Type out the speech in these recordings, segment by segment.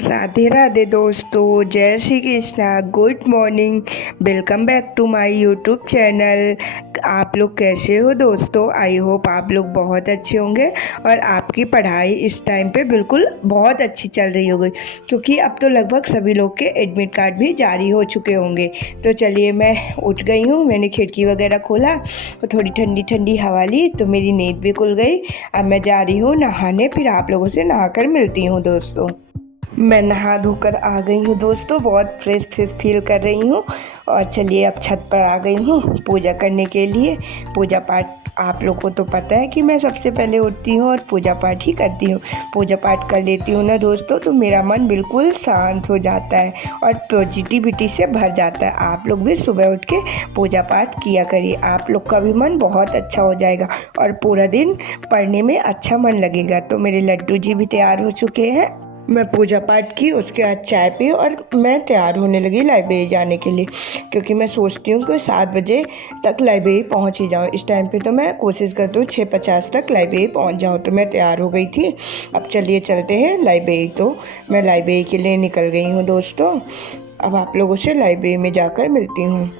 राधे राधे दोस्तों, जय Shri Krishna. Good morning. Welcome back to my YouTube channel. आप लोग कैसे हो दोस्तों? आई होप आप लोग बहुत अच्छे होंगे और आपकी पढ़ाई इस टाइम पे बिल्कुल बहुत अच्छी चल रही होगी, क्योंकि अब तो लगभग सभी लोग के एडमिट कार्ड भी जारी हो चुके होंगे। तो चलिए, मैं उठ गई हूँ, मैंने खिड़की वगैरह खोला और थोड़ी ठंडी ठंडी हवा ली तो मेरी नींद भी खुल गई। अब मैं जा रही हूँ नहाने, फिर आप लोगों से नहाकर मिलती हूँ दोस्तों। मैं नहा धोकर आ गई हूँ दोस्तों, बहुत फ्रेश फ्रेश फील कर रही हूँ। और चलिए, अब छत पर आ गई हूँ पूजा करने के लिए। पूजा पाठ आप लोग को तो पता है कि मैं सबसे पहले उठती हूँ और पूजा पाठ ही करती हूँ। पूजा पाठ कर लेती हूँ ना दोस्तों, तो मेरा मन बिल्कुल शांत हो जाता है और पॉजिटिविटी से भर जाता है। आप लोग भी सुबह उठ के पूजा पाठ किया करिए, आप लोग का भी मन बहुत अच्छा हो जाएगा और पूरा दिन पढ़ने में अच्छा मन लगेगा। तो मेरे लड्डू जी भी तैयार हो चुके हैं। मैं पूजा पाठ की, उसके बाद चाय पी और मैं तैयार होने लगी लाइब्रेरी जाने के लिए, क्योंकि मैं सोचती हूँ कि 7 बजे तक लाइब्रेरी पहुँच ही जाऊँ। इस टाइम पे तो मैं कोशिश करती हूँ 6:50 तक लाइब्रेरी पहुँच जाऊँ। तो मैं तैयार हो गई थी। अब चलिए चलते हैं लाइब्रेरी। तो मैं लाइब्रेरी के लिए निकल गई हूँ दोस्तों। अब आप लोगों से लाइब्रेरी में जाकर मिलती हूँ।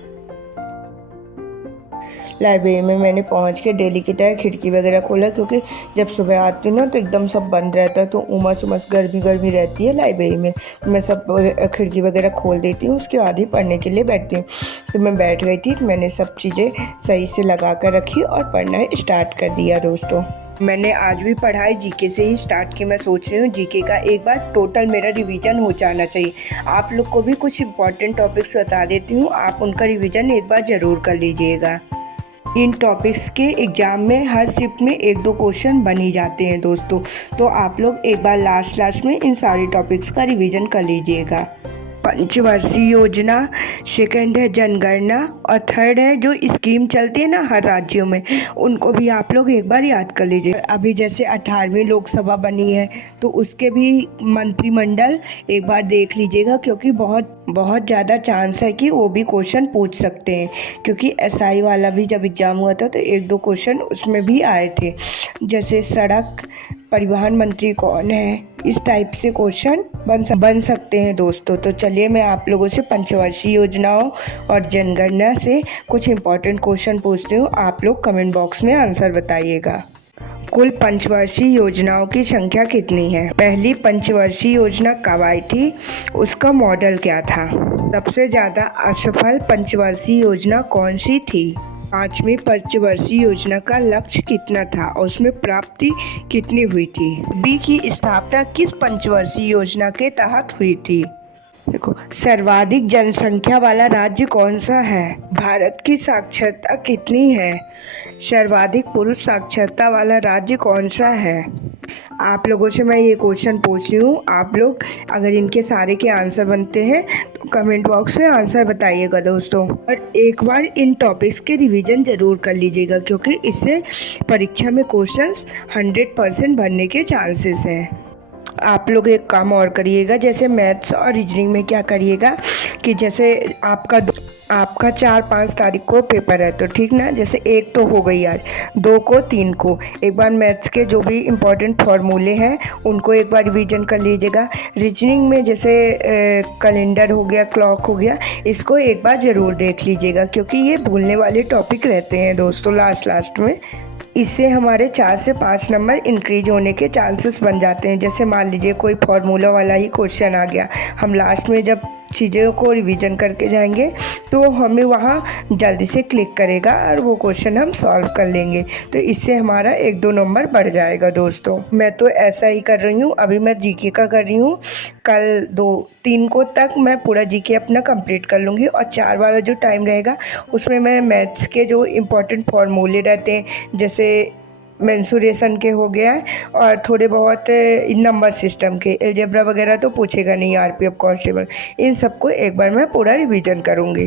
लाइब्रेरी में मैंने पहुंच के डेली की तरह खिड़की वगैरह खोला, क्योंकि जब सुबह आती हूँ ना तो एकदम सब बंद रहता है, तो उमस उमस गर्मी गर्मी रहती है लाइब्रेरी में। मैं सब खिड़की वगैरह खोल देती हूँ, उसके बाद ही पढ़ने के लिए बैठती हूँ। तो मैं बैठ गई थी, तो मैंने सब चीज़ें सही से लगा कर रखी और पढ़ना स्टार्ट कर दिया दोस्तों। मैंने आज भी पढ़ाई जीके से ही स्टार्ट की। मैं सोच रही हूँ जीके का एक बार टोटल मेरा रिवीजन हो जाना चाहिए। आप लोग को भी कुछ इंपॉर्टेंट टॉपिक्स बता देती हूँ, आप उनका रिवीजन एक बार ज़रूर कर लीजिएगा। इन टॉपिक्स के एग्ज़ाम में हर शिफ्ट में 1-2 क्वेश्चन बन ही जाते हैं दोस्तों। तो आप लोग एक बार लास्ट में इन सारे टॉपिक्स का रिवीजन कर लीजिएगा। पंचवर्षीय योजना, सेकंड है जनगणना और थर्ड है जो स्कीम चलती है ना हर राज्यों में, उनको भी आप लोग एक बार याद कर लीजिए। अभी जैसे 18वीं लोकसभा बनी है, तो उसके भी मंत्रिमंडल एक बार देख लीजिएगा, क्योंकि बहुत बहुत ज़्यादा चांस है कि वो भी क्वेश्चन पूछ सकते हैं। क्योंकि एसआई वाला भी जब एग्ज़ाम हुआ था तो 1-2 क्वेश्चन उसमें भी आए थे, जैसे सड़क परिवहन मंत्री कौन है, इस टाइप से क्वेश्चन बन सकते हैं दोस्तों। तो चलिए, मैं आप लोगों से पंचवर्षीय योजनाओं और जनगणना से कुछ इम्पोर्टेंट क्वेश्चन पूछती हूँ, आप लोग कमेंट बॉक्स में आंसर बताइएगा। कुल पंचवर्षीय योजनाओं की संख्या कितनी है? पहली पंचवर्षीय योजना कब आई थी? उसका मॉडल क्या था? सबसे ज़्यादा असफल पंचवर्षीय योजना कौन सी थी? 5वीं पंचवर्षीय योजना का लक्ष्य कितना था और उसमें प्राप्ति कितनी हुई थी? बी की स्थापना किस पंचवर्षीय योजना के तहत हुई थी? देखो, सर्वाधिक जनसंख्या वाला राज्य कौन सा है? भारत की साक्षरता कितनी है? सर्वाधिक पुरुष साक्षरता वाला राज्य कौन सा है? आप लोगों से मैं ये क्वेश्चन पूछ रही हूँ, आप लोग अगर इनके सारे के आंसर बनते हैं तो कमेंट बॉक्स में आंसर बताइएगा दोस्तों। और एक बार इन टॉपिक्स के रिवीजन ज़रूर कर लीजिएगा, क्योंकि इससे परीक्षा में क्वेश्चंस 100% बनने के चांसेस हैं। आप लोग एक काम और करिएगा, जैसे मैथ्स और रीजनिंग में क्या करिएगा कि जैसे आपका 4-5 तारीख को पेपर है, तो ठीक ना, जैसे 1 तो हो गई आज, 2 को 3 को एक बार मैथ्स के जो भी इम्पोर्टेंट फार्मूले हैं उनको एक बार रिवीजन कर लीजिएगा। रीजनिंग में जैसे कैलेंडर हो गया, क्लॉक हो गया, इसको एक बार ज़रूर देख लीजिएगा, क्योंकि ये भूलने वाले टॉपिक रहते हैं दोस्तों लास्ट में। इससे हमारे 4 से 5 नंबर इंक्रीज होने के चांसेस बन जाते हैं। जैसे मान लीजिए कोई फार्मूला वाला ही क्वेश्चन आ गया, हम लास्ट में जब चीज़ों को रिवीजन करके जाएंगे तो हमें वहाँ जल्दी से क्लिक करेगा और वो क्वेश्चन हम सॉल्व कर लेंगे। तो इससे हमारा 1-2 नंबर बढ़ जाएगा दोस्तों। मैं तो ऐसा ही कर रही हूँ, अभी मैं जीके का कर रही हूँ। कल 2-3 को तक मैं पूरा जीके अपना कंप्लीट कर लूँगी और 4 वाला जो टाइम रहेगा उसमें मैं मैथ्स के जो इम्पोर्टेंट फार्मूले रहते हैं, जैसे मेंसुरेशन के हो गया है और थोड़े बहुत नंबर सिस्टम के, अलजेब्रा वगैरह तो पूछेगा नहीं, आरपीएफ कांस्टेबल, इन सबको एक बार मैं पूरा रिवीजन करूँगी।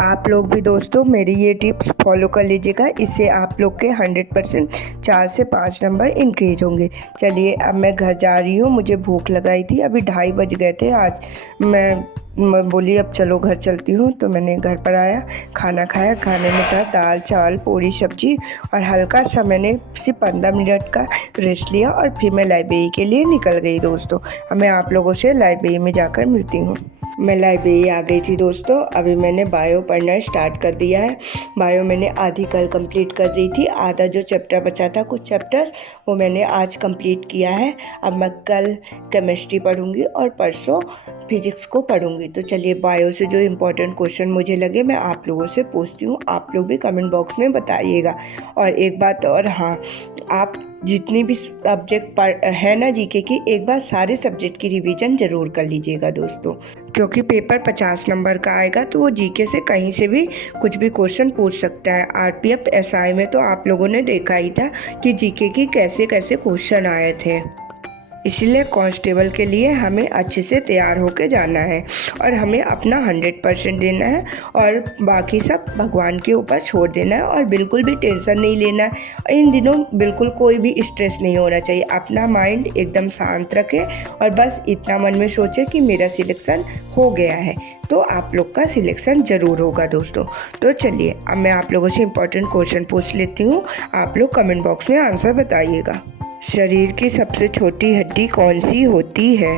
आप लोग भी दोस्तों मेरी ये टिप्स फॉलो कर लीजिएगा, इससे आप लोग के 100% 4 से 5 नंबर इंक्रीज होंगे। चलिए अब मैं घर जा रही हूँ, मुझे भूख लगाई थी, अभी 2:30 बज गए थे। आज मैं बोली अब चलो घर चलती हूँ, तो मैंने घर पर आया, खाना खाया। खाने में था दाल चावल पूरी सब्जी और हल्का सा मैंने सिर्फ 15 मिनट का रेस्ट लिया और फिर मैं लाइब्रेरी के लिए निकल गई दोस्तों। अब मैं आप लोगों से लाइब्रेरी में जाकर मिलती हूँ। मैं लाइब्रेरी आ गई थी दोस्तों। अभी मैंने बायो पढ़ना स्टार्ट कर दिया है। बायो मैंने आधी कल कंप्लीट कर दी थी, आधा जो चैप्टर बचा था कुछ चैप्टर्स वो मैंने आज कंप्लीट किया है। अब मैं कल केमिस्ट्री पढ़ूंगी और परसों फिजिक्स को पढ़ूंगी। तो चलिए बायो से जो इम्पोर्टेंट क्वेश्चन मुझे लगे मैं आप लोगों से पूछती हूँ, आप लोग भी कमेंट बॉक्स में बताइएगा। और एक बात और, हाँ, आप जितनी भी सब्जेक्ट है ना जीके की, एक बार सारे सब्जेक्ट की रिवीजन ज़रूर कर लीजिएगा दोस्तों, क्योंकि पेपर 50 नंबर का आएगा तो वो जीके से कहीं से भी कुछ भी क्वेश्चन पूछ सकता है। आरपीएफ एसआई में तो आप लोगों ने देखा ही था कि जीके की कैसे कैसे क्वेश्चन आए थे। इसलिए कांस्टेबल के लिए हमें अच्छे से तैयार होकर जाना है और हमें अपना 100% देना है और बाकी सब भगवान के ऊपर छोड़ देना है और बिल्कुल भी टेंशन नहीं लेना है। इन दिनों बिल्कुल कोई भी स्ट्रेस नहीं होना चाहिए। अपना माइंड एकदम शांत रखें और बस इतना मन में सोचें कि मेरा सिलेक्शन हो गया है, तो आप लोग का सिलेक्शन ज़रूर होगा दोस्तों। तो चलिए अब मैं आप लोगों से इम्पोर्टेंट क्वेश्चन पूछ लेती हूँ, आप लोग कमेंट बॉक्स में आंसर बताइएगा। शरीर की सबसे छोटी हड्डी कौन सी होती है?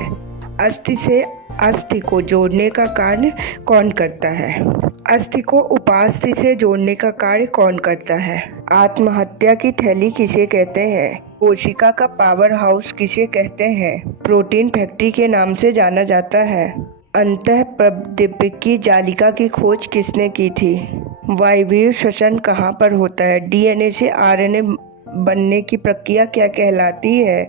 अस्थि से अस्थि को जोड़ने का कार्य कौन करता है? अस्थि को उपास्थि से जोड़ने का कार्य कौन करता है? आत्महत्या की थैली किसे कहते हैं? कोशिका का पावर हाउस किसे कहते हैं? प्रोटीन फैक्ट्री के नाम से जाना जाता है। अंतःप्रदिप्की जालिका की खोज किसने की थी? वायवीय श्वसन कहाँ पर होता है? डीएनए से आरएनए बनने की प्रक्रिया क्या कहलाती है?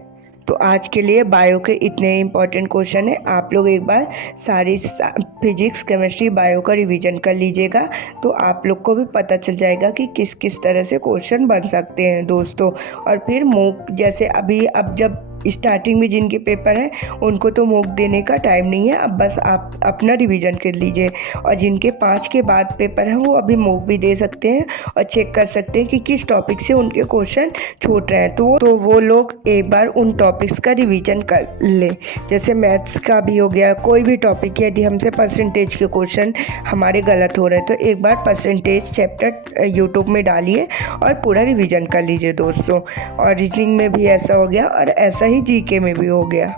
तो आज के लिए बायो के इतने इम्पोर्टेंट क्वेश्चन है। आप लोग एक बार सारी फिजिक्स केमिस्ट्री बायो का रिवीजन कर लीजिएगा, तो आप लोग को भी पता चल जाएगा कि किस किस तरह से क्वेश्चन बन सकते हैं दोस्तों। और फिर मॉक, जैसे अभी अब जब स्टार्टिंग में जिनके पेपर हैं उनको तो मॉक देने का टाइम नहीं है, अब बस आप अपना रिवीजन कर लीजिए। और जिनके 5 के बाद पेपर हैं वो अभी मॉक भी दे सकते हैं और चेक कर सकते हैं कि किस टॉपिक से उनके क्वेश्चन छूट रहे हैं। तो वो लोग एक बार उन टॉपिक्स का रिवीजन कर लें। जैसे मैथ्स का भी हो गया, कोई भी टॉपिक, यदि हमसे परसेंटेज के क्वेश्चन हमारे गलत हो रहे हैं तो एक बार परसेंटेज चैप्टर यूट्यूब में डालिए और पूरा रिवीजन कर लीजिए दोस्तों। और रीजनिंग में भी ऐसा हो गया और ऐसा ही जीके में भी हो गया।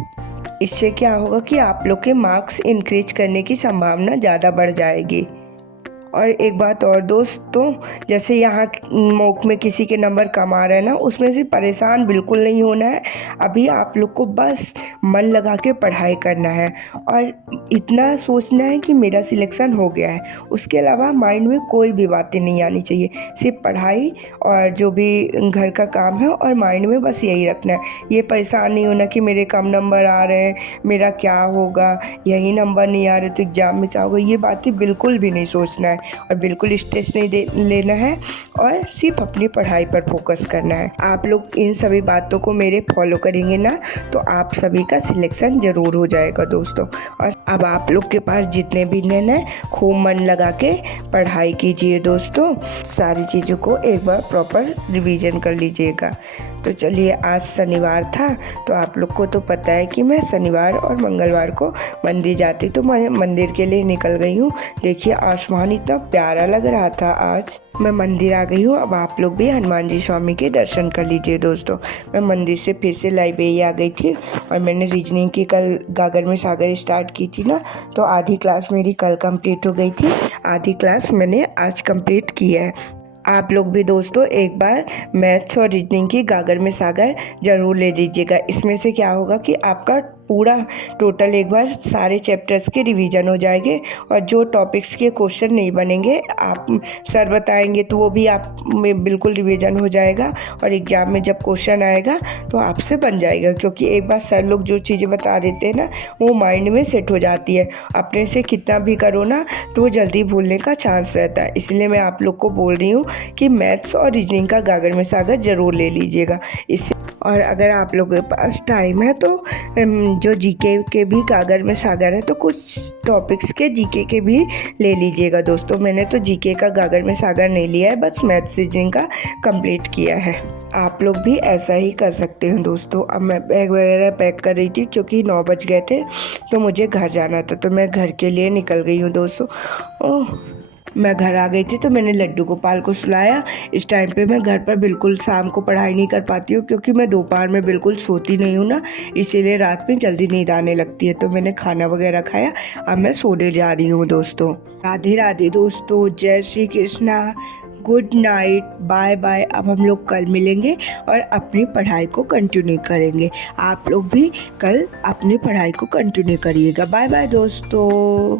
इससे क्या होगा कि आप लोग के मार्क्स इंक्रीज करने की संभावना ज़्यादा बढ़ जाएगी। और एक बात और दोस्तों, जैसे यहाँ मॉक में किसी के नंबर कम आ रहे हैं ना, उसमें से परेशान बिल्कुल नहीं होना है। अभी आप लोग को बस मन लगा के पढ़ाई करना है और इतना सोचना है कि मेरा सिलेक्शन हो गया है। उसके अलावा माइंड में कोई भी बातें नहीं आनी चाहिए, सिर्फ पढ़ाई और जो भी घर का काम है और माइंड में बस यही रखना है। ये परेशान नहीं होना कि मेरे कम नंबर आ रहे हैं, मेरा क्या होगा, यही नंबर नहीं आ रहे तो एग्ज़ाम में क्या होगा, ये बातें बिल्कुल भी नहीं सोचना है और बिल्कुल स्ट्रेस नहीं लेना है और सिर्फ अपनी पढ़ाई पर फोकस करना है। आप लोग इन सभी बातों को मेरे फॉलो करेंगे ना, तो आप सभी का सिलेक्शन ज़रूर हो जाएगा दोस्तों। और अब आप लोग के पास जितने भी दिन हैं खूब मन लगा के पढ़ाई कीजिए दोस्तों, सारी चीज़ों को एक बार प्रॉपर रिवीजन कर लीजिएगा। तो चलिए आज शनिवार था, तो आप लोग को तो पता है कि मैं शनिवार और मंगलवार को मंदिर जाती, तो मैं मंदिर के लिए निकल गई हूँ। देखिए आसमान इतना प्यारा लग रहा था। आज मैं मंदिर आ गई हूँ। अब आप लोग भी हनुमान जी स्वामी के दर्शन कर लीजिए दोस्तों। मैं मंदिर से फिर से लाइब्रेरी आ गई थी और मैंने रीजनिंग की कल गागर में सागर स्टार्ट की थी ना, तो आधी क्लास मेरी कल कंप्लीट हो गई थी, आधी क्लास मैंने आज कंप्लीट की है। आप लोग भी दोस्तों एक बार मैथ्स और रीजनिंग की गागर में सागर ज़रूर ले लीजिएगा। इसमें से क्या होगा कि आपका पूरा टोटल एक बार सारे चैप्टर्स के रिवीजन हो जाएंगे और जो टॉपिक्स के क्वेश्चन नहीं बनेंगे आप सर बताएंगे तो वो भी आप में बिल्कुल रिवीजन हो जाएगा और एग्ज़ाम में जब क्वेश्चन आएगा तो आपसे बन जाएगा। क्योंकि एक बार सर लोग जो चीज़ें बता देते हैं ना वो माइंड में सेट हो जाती है। अपने से कितना भी करो ना तो वो जल्दी भूलने का चांस रहता है। इसलिए मैं आप लोग को बोल रही हूँ कि मैथ्स और रीजनिंग का गागर में सागर ज़रूर ले लीजिएगा। इससे और अगर आप लोगों के पास टाइम है तो जो जीके के भी गागर में सागर है तो कुछ टॉपिक्स के जीके के भी ले लीजिएगा दोस्तों। मैंने तो जीके का गागर में सागर नहीं लिया है, बस मैथ रीजनिंग का कंप्लीट किया है। आप लोग भी ऐसा ही कर सकते हैं दोस्तों। अब मैं बैग वगैरह पैक कर रही थी क्योंकि 9 बज गए थे तो मुझे घर जाना था, तो मैं घर के लिए निकल गई हूँ दोस्तों। मैं घर आ गई थी तो मैंने लड्डू गोपाल को सुलाया। इस टाइम पे मैं घर पर बिल्कुल शाम को पढ़ाई नहीं कर पाती हूँ क्योंकि मैं दोपहर में बिल्कुल सोती नहीं हूँ ना, इसीलिए रात में जल्दी नींद आने लगती है। तो मैंने खाना वगैरह खाया, अब मैं सोने जा रही हूँ दोस्तों। राधे राधे दोस्तों, जय Shri Krishna, good night, bye bye. अब हम लोग कल मिलेंगे और अपनी पढ़ाई को कंटिन्यू करेंगे। आप लोग भी कल अपनी पढ़ाई को कंटिन्यू करिएगा। बाय बाय दोस्तों।